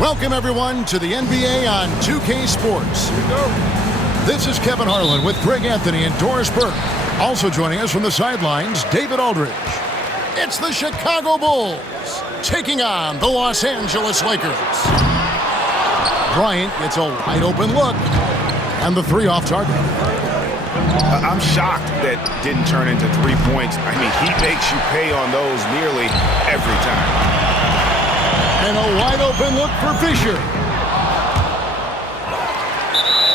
Welcome, everyone, to the NBA on 2K Sports. This is Kevin Harlan with Greg Anthony and Doris Burke. Also joining us from the sidelines, David Aldridge. It's the Chicago Bulls taking on the Los Angeles Lakers. Bryant gets a wide-open look, and the three off target. I'm shocked that didn't turn into 3 points. I mean, he makes you pay on those nearly every time. And a wide-open look for Fisher.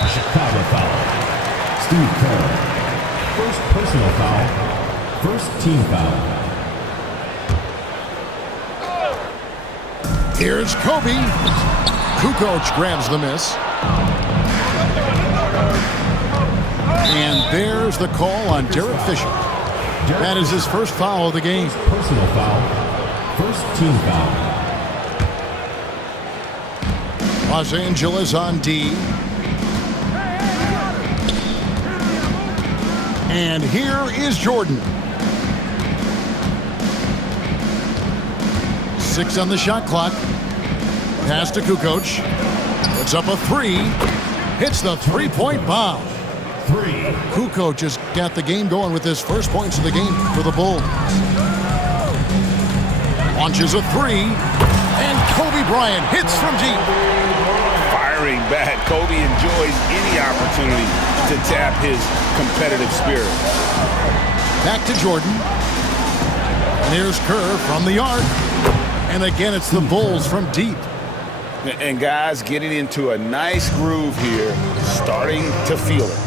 Chicago foul. Steve Kerr. First personal foul. First team foul. Here's Kobe. Kukoc grabs the miss. And there's the call on Derek Fisher. That is his first foul of the game. Personal foul. First team foul. Los Angeles on D. And here is Jordan. 6 on the shot clock. Pass to Kukoc. Puts up a 3. Hits the three-point bomb. 3. Kukoc has got the game going with his first points of the game for the Bulls. Launches a 3. And Kobe Bryant hits from deep. Firing back, Kobe enjoys any opportunity to tap his competitive spirit. Back to Jordan. And here's Kerr from the arc. And again, it's the Bulls from deep. And guys getting into a nice groove here, starting to feel it.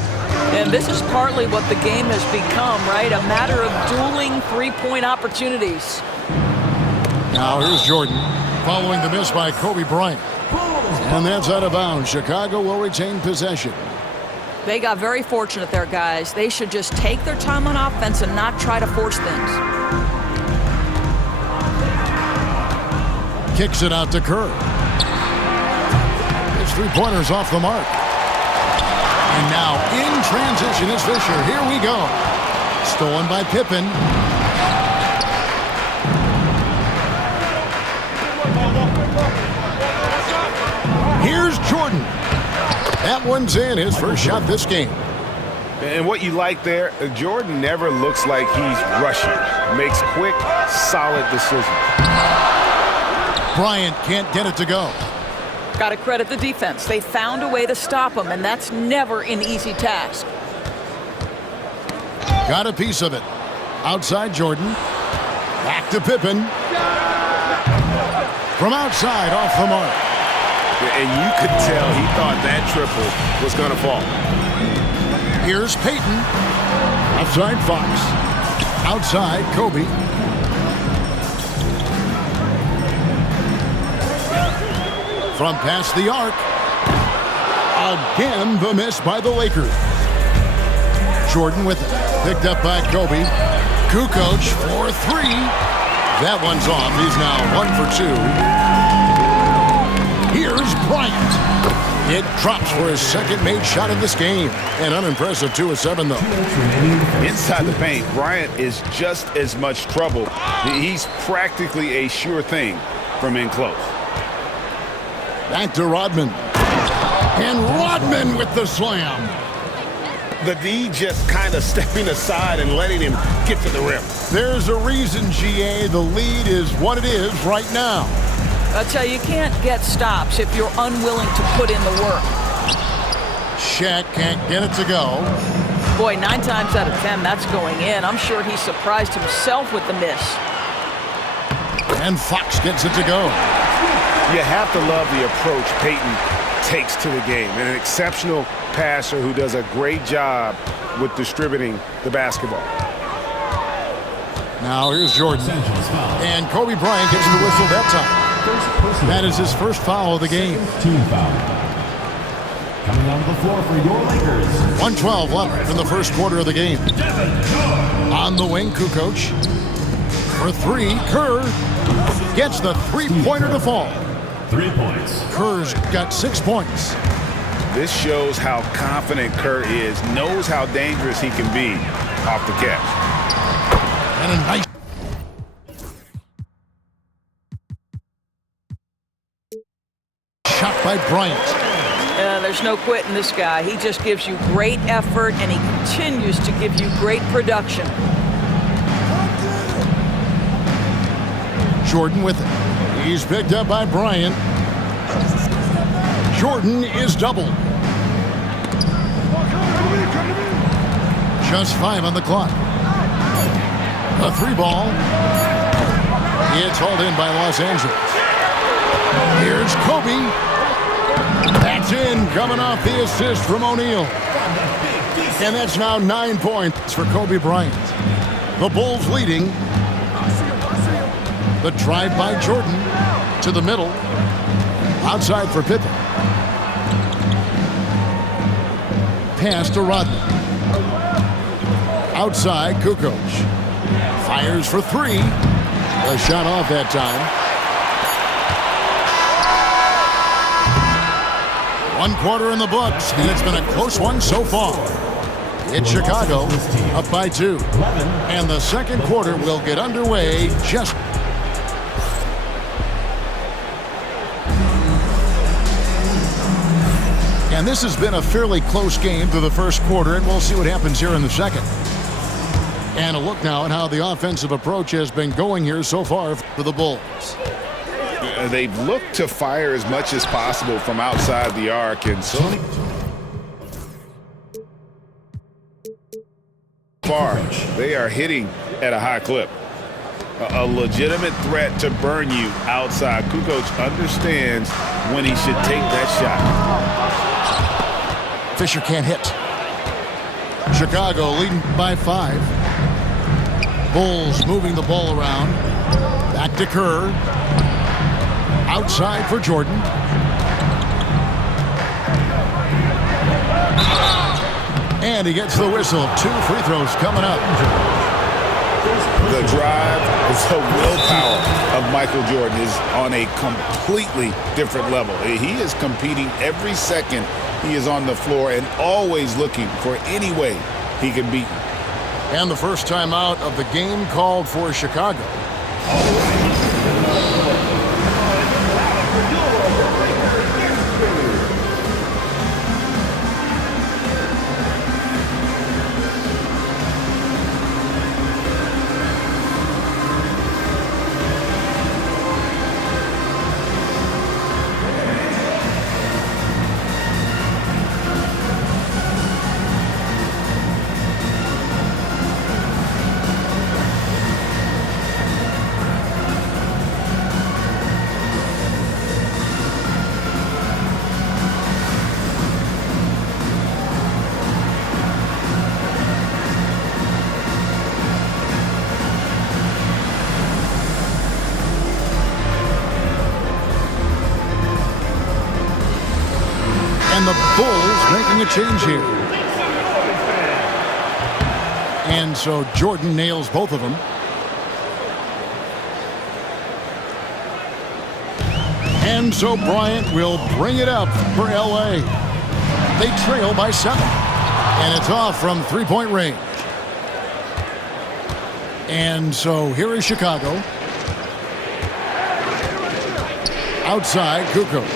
And this is partly what the game has become, right? A matter of dueling three-point opportunities. Now here's Jordan following the miss by Kobe Bryant. And that's out of bounds. Chicago will retain possession. They got very fortunate there, guys. They should just take their time on offense and not try to force things. Kicks it out to Kerr. His three-pointers off the mark. And now in transition is Fisher. Here we go. Stolen by Pippen. Here's Jordan. That one's in, his first shot this game. And what you like there, Jordan never looks like he's rushing. Makes quick, solid decisions. Bryant can't get it to go. Got to credit the defense. They found a way to stop him, and that's never an easy task. Got a piece of it. Outside Jordan. Back to Pippen. From outside, off the mark. And you could tell he thought that triple was going to fall. Here's Peyton. Outside Fox. Outside Kobe. From past the arc. Again, the miss by the Lakers. Jordan with it. Picked up by Kobe. Kukoc for 3. That one's off. He's now 1 for 2. Here's Bryant. It drops for his second made shot of this game. An unimpressive 2 of 7, though. Inside the paint, Bryant is just as much trouble. He's practically a sure thing from in close. Back to Rodman. And Rodman with the slam. the D just kind of stepping aside and letting him get to the rim. There's a reason, GA, the lead is what it is right now. I'll tell you, you can't get stops if you're unwilling to put in the work. Shaq can't get it to go. Boy, 9 times out of 10, that's going in. I'm sure he surprised himself with the miss. And Fox gets it to go. You have to love the approach Payton takes to the game. An exceptional passer who does a great job with distributing the basketball. Now here's Jordan. And Kobe Bryant gets the whistle that time. That is his first foul of the game. Team foul. Coming onto the floor for your Lakers. 1:12 left in the first quarter of the game. On the wing, Kukoc. For 3, Kerr gets the three-pointer to fall. 3 points. Kerr's got 6 points. This shows how confident Kerr is, knows how dangerous he can be off the catch. And a nice shot by Bryant. There's no quitting this guy. He just gives you great effort, and he continues to give you great production. Jordan with it. He's picked up by Bryant. Jordan is doubled. Just 5 on the clock. A 3 ball. It's hauled in by Los Angeles. Here's Kobe. That's in, coming off the assist from O'Neal. And that's now 9 points for Kobe Bryant. The Bulls leading. The drive by Jordan to the middle. Outside for Pippen. Pass to Rodman. Outside, Kukoc. Fires for 3. A shot off that time. 1 quarter in the books, and it's been a close one so far. It's Chicago up by 2. And the second quarter will get underway just... And this has been a fairly close game through the first quarter, and we'll see what happens here in the second. And a look now at how the offensive approach has been going here so far for the Bulls. They've looked to fire as much as possible from outside the arc, and so far they are hitting at a high clip. A legitimate threat to burn you outside. Kukoc understands when he should take that shot. Fisher can't hit. Chicago leading by 5. Bulls moving the ball around. Back to Kerr. Outside for Jordan. And he gets the whistle. 2 free throws coming up. The drive, the willpower of Michael Jordan is on a completely different level. He is competing every second he is on the floor and always looking for any way he can beat you. And the first time out of the game called for Chicago. And the Bulls making a change here. And so Jordan nails both of them. And so Bryant will bring it up for LA. They trail by 7. And it's off from 3-point range. And so here is Chicago. Outside, Kukoc.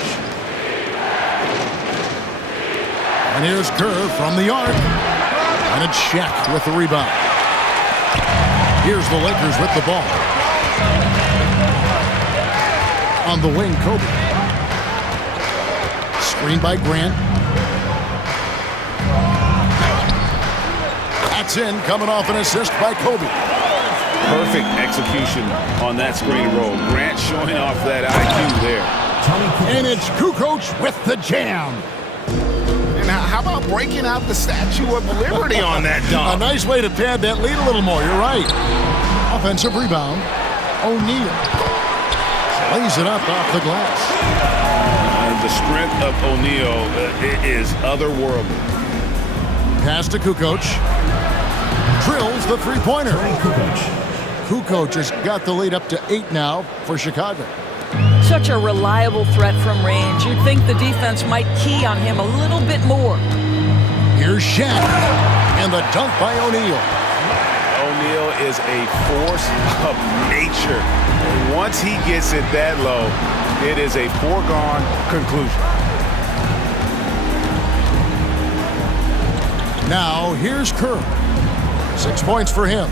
And here's Kerr from the arc. And it's Shaq with the rebound. Here's the Lakers with the ball. On the wing, Kobe. Screen by Grant. That's in, coming off an assist by Kobe. Perfect execution on that screen roll. Grant showing off that IQ there. And it's Kukoc with the jam. And how about breaking out the Statue of Liberty on that A dunk? nice way to pad that lead a little more. You're right. Offensive rebound. O'Neal lays it up off the glass. The strength of O'Neal is otherworldly. Pass to Kukoc. Drills the three-pointer. Kukoc has got the lead up to 8 now for Chicago. Such a reliable threat from range. You'd think the defense might key on him a little bit more. Here's Shaq. And the dunk by O'Neal. O'Neal is a force of nature. Once he gets it that low, it is a foregone conclusion. Now, here's Kerr. 6 points for him.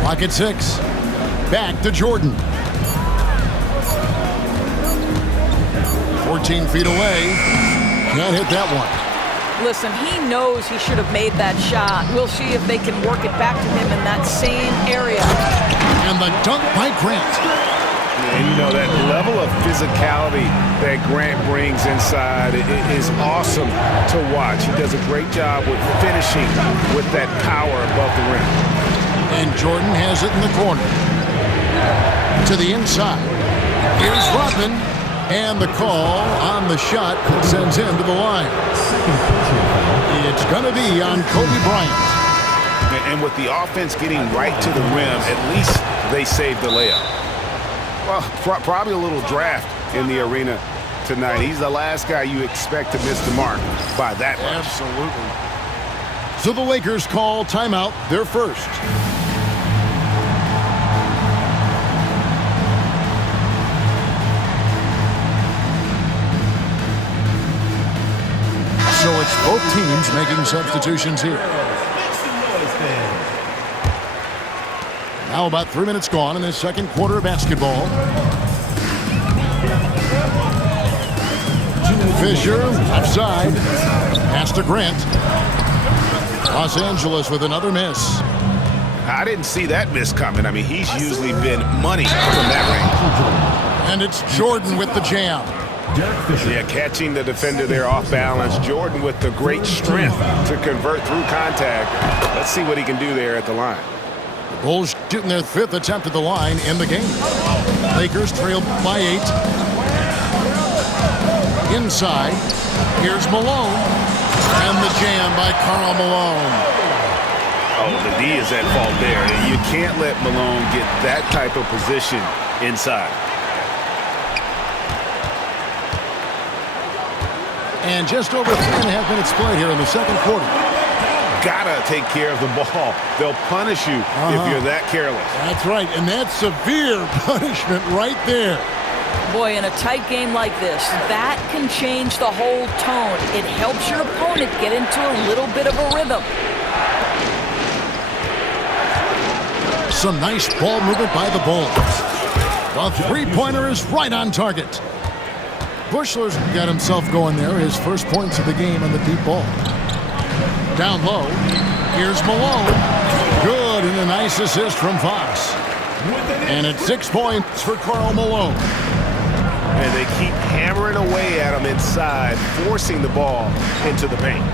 Clock at 6. Back to Jordan. 14 feet away. Can't hit that one. Listen, he knows he should have made that shot. We'll see if they can work it back to him in that same area. And the dunk by Grant. And you know, that level of physicality that Grant brings inside is awesome to watch. He does a great job with finishing with that power above the rim. And Jordan has it in the corner. To the inside. Here's Rodman. And the call on the shot that sends him to the line. It's going to be on Kobe Bryant. And with the offense getting right to the rim, at least they saved the layup. Well, probably a little draft in the arena tonight. He's the last guy you expect to miss the mark by that much. Absolutely. So the Lakers call timeout, their first. So it's both teams making substitutions here. Now about 3 minutes gone in the second quarter of basketball. Fisher, offside. Pass to Grant. Los Angeles with another miss. I didn't see that miss coming. I mean, he's usually been money from that range. And it's Jordan with the jam. Yeah, catching the defender there off balance. Jordan with the great strength to convert through contact. Let's see what he can do there at the line. The Bulls shooting their 5th attempt at the line in the game. Lakers trailed by 8. Inside, here's Malone. And the jam by Karl Malone. Oh, the D is at fault there. You can't let Malone get that type of position inside. And just over 3.5 minutes played here in the second quarter. Gotta take care of the ball. They'll punish you if you're that careless. That's right, and that's severe punishment right there. Boy, in a tight game like this, that can change the whole tone. It helps your opponent get into a little bit of a rhythm. Some nice ball movement by the Bulls. The three-pointer is right on target. Bushler's got himself going there. His first points of the game on the deep ball. Down low. Here's Malone. Good, and a nice assist from Fox. And it's 6 points for Karl Malone. And they keep hammering away at him inside, forcing the ball into the paint.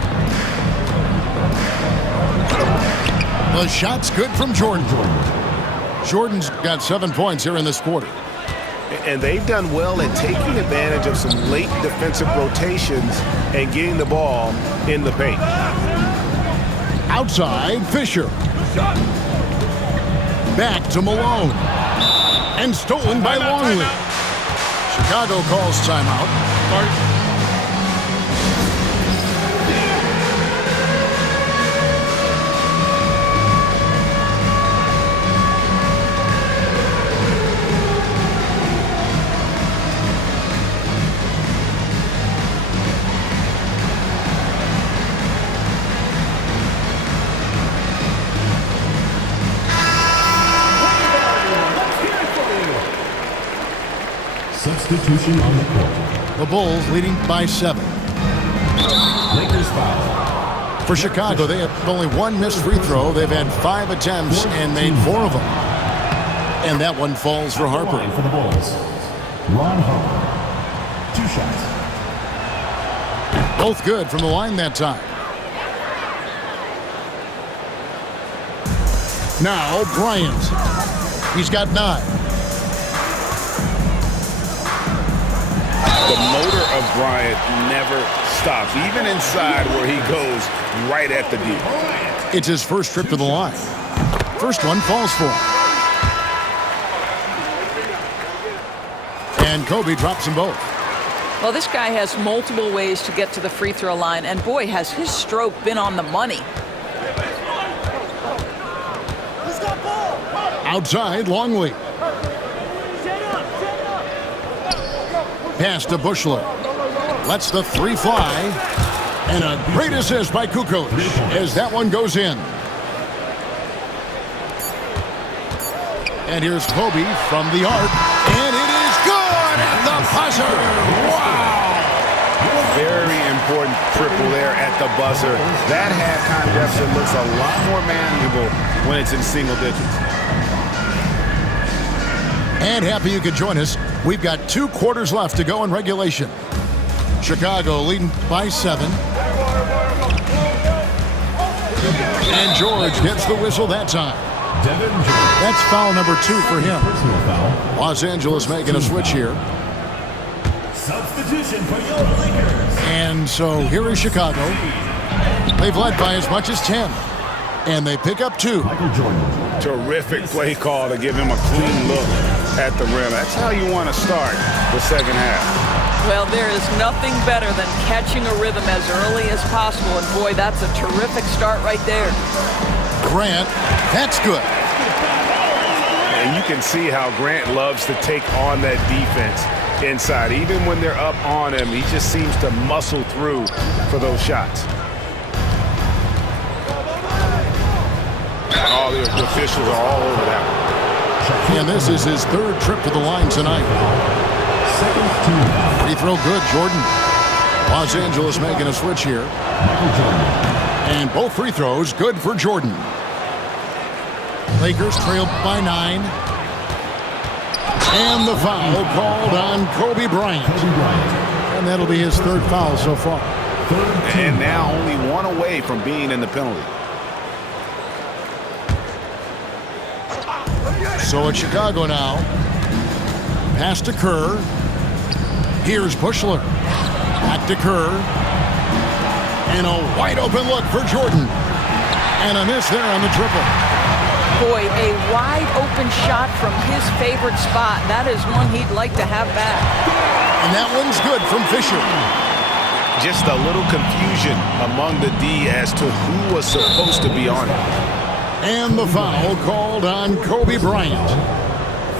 The shot's good from Jordan. Jordan's got 7 points here in this quarter. And they've done well at taking advantage of some late defensive rotations and getting the ball in the paint. Outside, Fisher. Back to Malone. And stolen by Longley. Chicago calls timeout. Substitution on the court. The Bulls leading by 7. Lakers foul. For Chicago, they have only one missed free throw. They've had 5 attempts and made 4 of them. And that one falls for Harper. Line for the Bulls. Ron Harper. 2 shots. Both good from the line that time. Now Bryant. He's got 9. The motor of Bryant never stops, even inside where he goes right at the D. It's his first trip to the line. First one falls for him. And Kobe drops them both. Well, this guy has multiple ways to get to the free throw line, and boy, has his stroke been on the money. Outside, Longley. Pass to Bushler. Lets the 3 fly. And a great assist by Kukoc as that one goes in. And here's Kobe from the arc. And it is good at the buzzer. Wow! Very important triple there at the buzzer. That halftime deficit looks a lot more manageable when it's in single digits. And happy you could join us. We've got 2 quarters left to go in regulation. Chicago leading by 7. And George gets the whistle that time. Devin George. That's foul number 2 for him. Personal foul. Los Angeles making a switch here. Substitution for your Lakers. And so here is Chicago. They've led by as much as 10. And they pick up 2. Michael Jordan. Terrific play call to give him a clean look at the rim. That's how you want to start the second half. Well, there is nothing better than catching a rhythm as early as possible, and boy, that's a terrific start right there. Grant, that's good. And you can see how Grant loves to take on that defense inside. Even when they're up on him, he just seems to muscle through for those shots. All the officials are all over that one. And this is his 3rd trip to the line tonight. Second team. Free throw good, Jordan. Los Angeles making a switch here. Michael Jordan. And both free throws good for Jordan. Lakers trailed by 9. And the foul called on Kobe Bryant. Kobe Bryant. And that'll be his 3rd foul so far. And now only 1 away from being in the penalty. So it's Chicago now. Pass to Kerr. Here's Bushler. Back to Kerr. And a wide open look for Jordan. And a miss there on the triple. Boy, a wide open shot from his favorite spot. That is one he'd like to have back. And that one's good from Fisher. Just a little confusion among the D as to who was supposed to be on it. And the foul called on Kobe Bryant.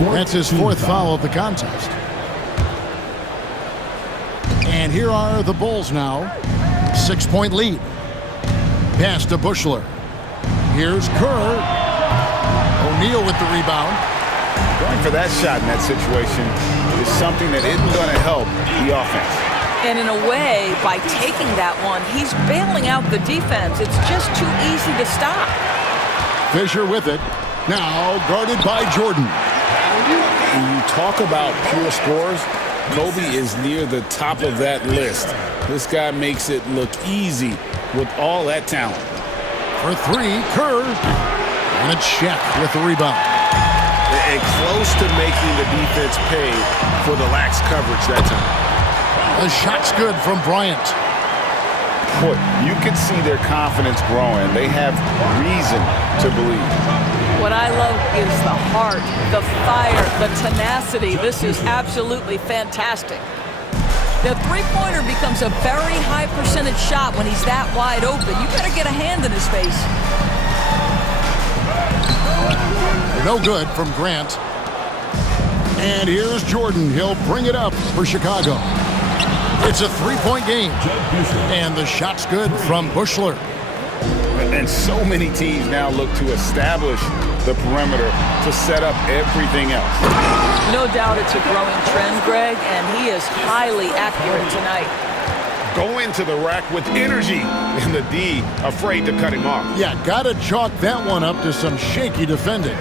That's his 4th foul of the contest. And here are the Bulls now. 6-point lead. Pass to Bushler. Here's Kerr. O'Neal with the rebound. Going for that shot in that situation is something that isn't going to help the offense. And in a way, by taking that one, he's bailing out the defense. It's just too easy to stop. Fisher with it. Now guarded by Jordan. When you talk about pure scores, Kobe is near the top of that list. This guy makes it look easy with all that talent. For 3, Kerr. And a check with the rebound. And close to making the defense pay for the lax coverage that time. The shot's good from Bryant. Boy, you can see their confidence growing. They have reason to believe. What I love is the heart, the fire, the tenacity. This is absolutely fantastic. The three-pointer becomes a very high percentage shot when he's that wide open. You better get a hand in his face. No good from Grant. And here's Jordan. He'll bring it up for Chicago. It's a 3-point game. And the shot's good from Bushler. And so many teams now look to establish the perimeter to set up everything else. No doubt it's a growing trend, Greg, and he is highly accurate tonight. Go into the rack with energy, and the D afraid to cut him off. Yeah, gotta chalk that one up to some shaky defending.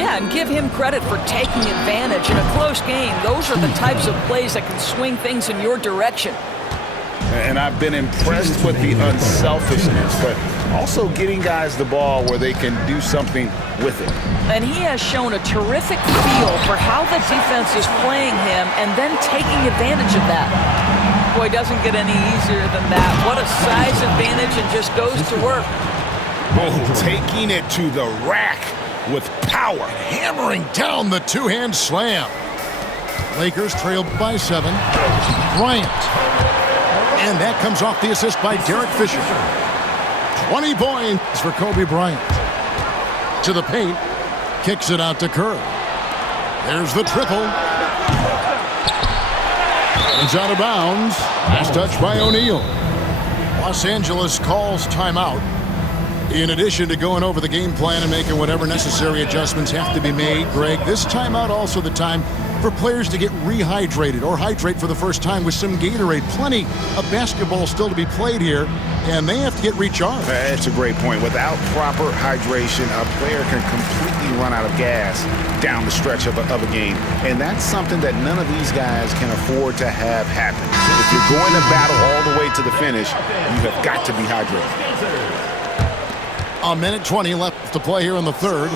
Yeah, and give him credit for taking advantage in a close game. Those are the types of plays that can swing things in your direction. And I've been impressed with the unselfishness, but also getting guys the ball where they can do something with it. And he has shown a terrific feel for how the defense is playing him and then taking advantage of that. Boy, doesn't get any easier than that. What a size advantage, and just goes to work. Oh, taking it to the rack with power. Hammering down the two-hand slam. Lakers trail by 7. Bryant. And that comes off the assist by Derek Fisher. 20 points for Kobe Bryant. To the paint. Kicks it out to Kerr. There's the triple. It's out of bounds. Last touch by O'Neal. Los Angeles calls timeout. In addition to going over the game plan and making whatever necessary adjustments have to be made, Greg, this timeout also the time for players to get rehydrated or hydrate for the first time with some Gatorade. Plenty of basketball still to be played here, and they have to get recharged. That's a great point. Without proper hydration, a player can completely run out of gas down the stretch of a game. And that's something that none of these guys can afford to have happen. If you're going to battle all the way to the finish, you have got to be hydrated. A minute 20 left to play here in the third.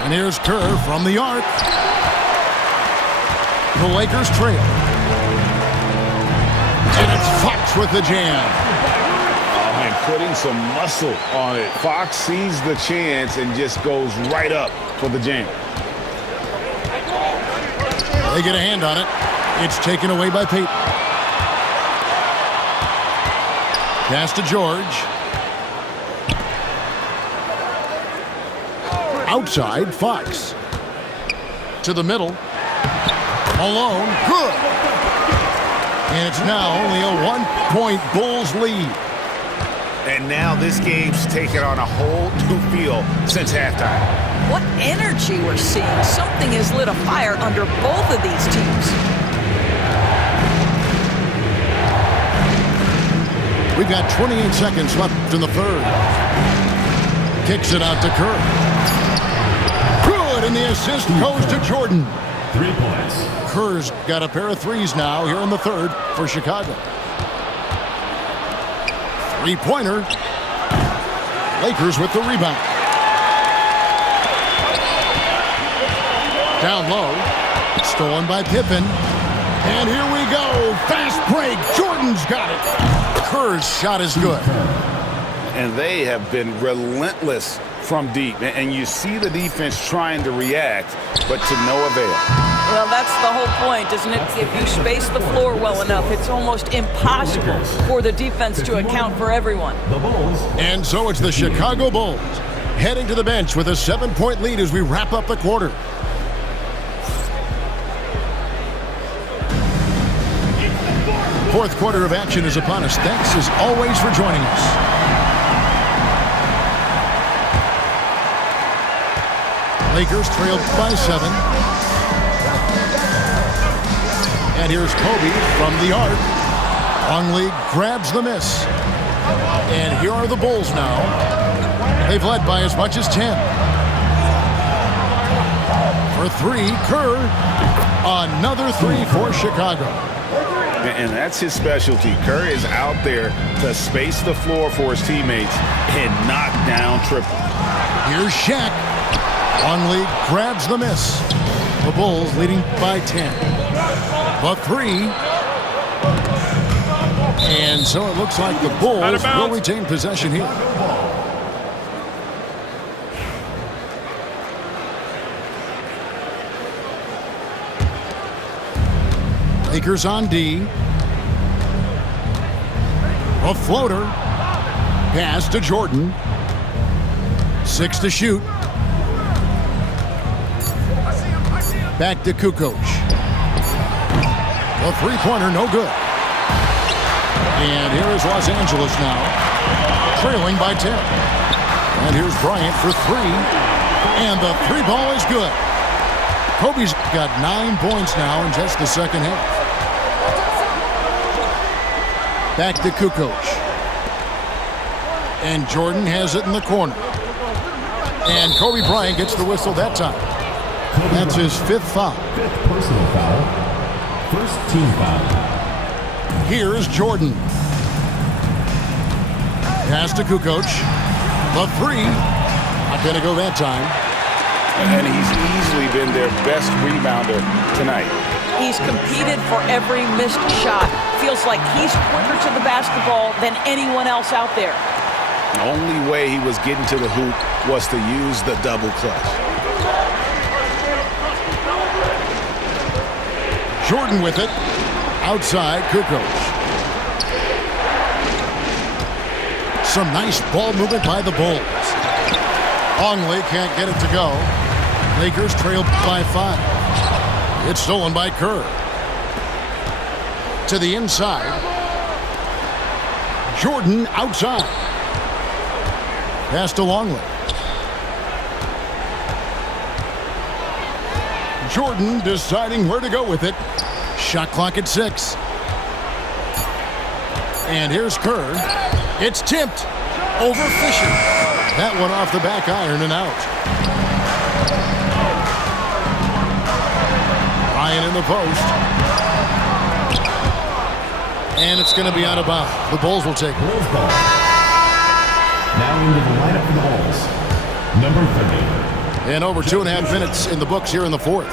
And here's Kerr from the arc. The Lakers trail. And it's Fox with the jam. Oh, and putting some muscle on it. Fox sees the chance and just goes right up for the jam. They get a hand on it. It's taken away by Payton. Pass to George. Outside, Fox. To the middle. Malone, good. And it's now only a 1-point Bulls lead. And now this game's taken on a whole new feel since halftime. What energy we're seeing. Something has lit a fire under both of these teams. We've got 28 seconds left in the third. Kicks it out to Kerr. Good, and the assist goes to Jordan. 3 points. Kerr's got a pair of threes now here in the third for Chicago. Three-pointer. Lakers with the rebound. Down low. Stolen by Pippen. And here we go. Fast break. Jordan's got it. Kerr's shot is good. And they have been relentless from deep. And you see the defense trying to react, but to no avail. Well, that's the whole point, isn't it? If you space the floor well enough, it's almost impossible for the defense to account for everyone. The Bulls. And so it's the Chicago Bulls heading to the bench with a 7-point lead as we wrap up the quarter. Fourth quarter of action is upon us. Thanks as always for joining us. Lakers trailed by 7. And here's Kobe from the arc. Longley grabs the miss. And here are the Bulls now. They've led by as much as 10. For 3, Kerr. Another 3 for Chicago. And that's his specialty. Kerr is out there to space the floor for his teammates and knock down triple. Here's Shaq. Longley grabs the miss. The Bulls leading by 10. The 3. And so it looks like the Bulls will retain possession here. Lakers on D. A floater. Pass to Jordan. 6 to shoot. Back to Kukoc. A three-pointer, no good. And here is Los Angeles now, trailing by 10. And here's Bryant for three. And the three ball is good. Kobe's got 9 points now in just the second half. Back to Kukoc. And Jordan has it in the corner. And Kobe Bryant gets the whistle that time. That's his 5th foul. 5th personal foul. First team foul. Here's Jordan. Pass to Kukoc. The three. Not going to go that time. And he's easily been their best rebounder tonight. He's competed for every missed shot. Feels like he's quicker to the basketball than anyone else out there. The only way he was getting to the hoop was to use the double clutch. Jordan with it. Outside, Kukoc. Some nice ball movement by the Bulls. Longley can't get it to go. Lakers trail by 5. It's stolen by Kerr. To the inside. Jordan outside. Pass to Longley. Jordan deciding where to go with it. Shot clock at 6. And here's Kerr. It's tipped over Fisher. That one off the back iron and out. Ryan in the post. And it's going to be out of bounds. The Bulls will take it. Bulls ball. Now into the lineup for the Bulls. Number 30. And over 2.5 minutes in the books here in the 4th.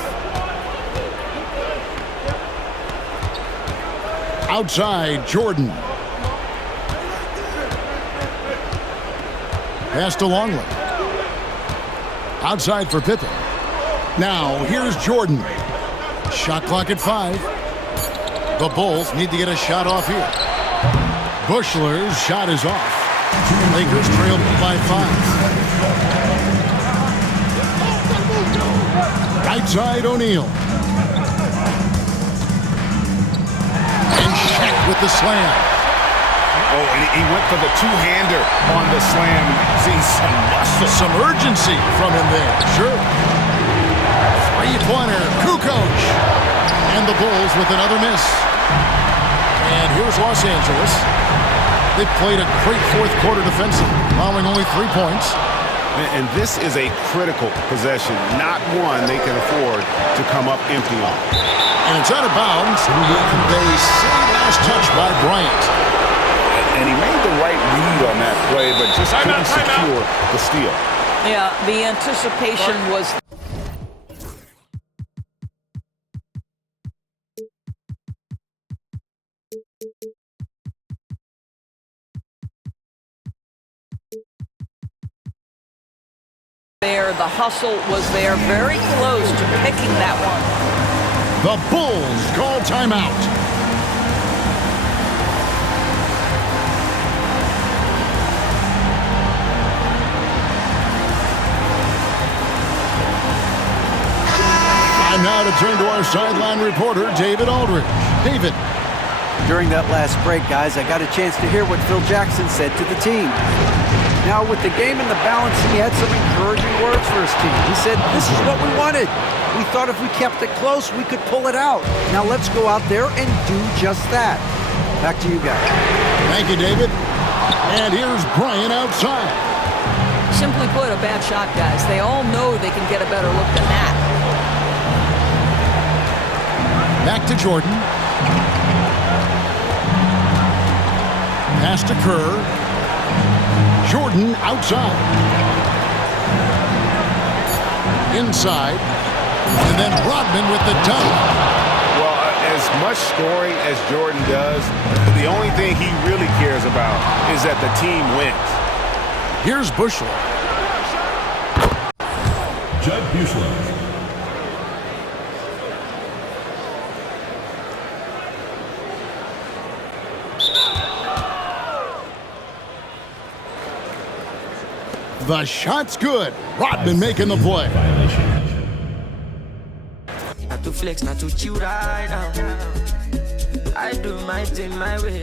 Outside, Jordan. Pass to Longley. Outside for Pippen. Now, here's Jordan. Shot clock at 5. The Bulls need to get a shot off here. Bushler's shot is off. Lakers trail by 5. Outside, O'Neal. And Shaq with the slam. Oh, and he went for the two-hander on the slam. See some muscle. Some urgency from him there. Sure. Three-pointer, Kukoc. And the Bulls with another miss. And here's Los Angeles. They've played a great fourth quarter defensive, allowing only 3 points. And this is a critical possession, not one they can afford to come up empty on. And it's out of bounds. And they say last touch by Bryant. And he made the right read on that play, but just couldn't secure the steal. Yeah, the anticipation was... there. The hustle was there, very close to picking that one. The Bulls call timeout. Time now to turn to our sideline reporter, David Aldridge. David. During that last break, guys, I got a chance to hear what Phil Jackson said to the team. Now, with the game in the balance, he had some encouraging words for his team. He said, this is what we wanted. We thought if we kept it close, we could pull it out. Now let's go out there and do just that. Back to you guys. Thank you, David. And here's Bryant outside. Simply put, a bad shot, guys. They all know they can get a better look than that. Back to Jordan. Pass to Kerr. Jordan outside. Inside. And then Rodman with the dunk. Well, as much scoring as Jordan does, the only thing he really cares about is that the team wins. Here's Bushler. Judd Bushler. The shot's good. Rodman making the play. Not to flex, not to chill right now. I do my thing my way.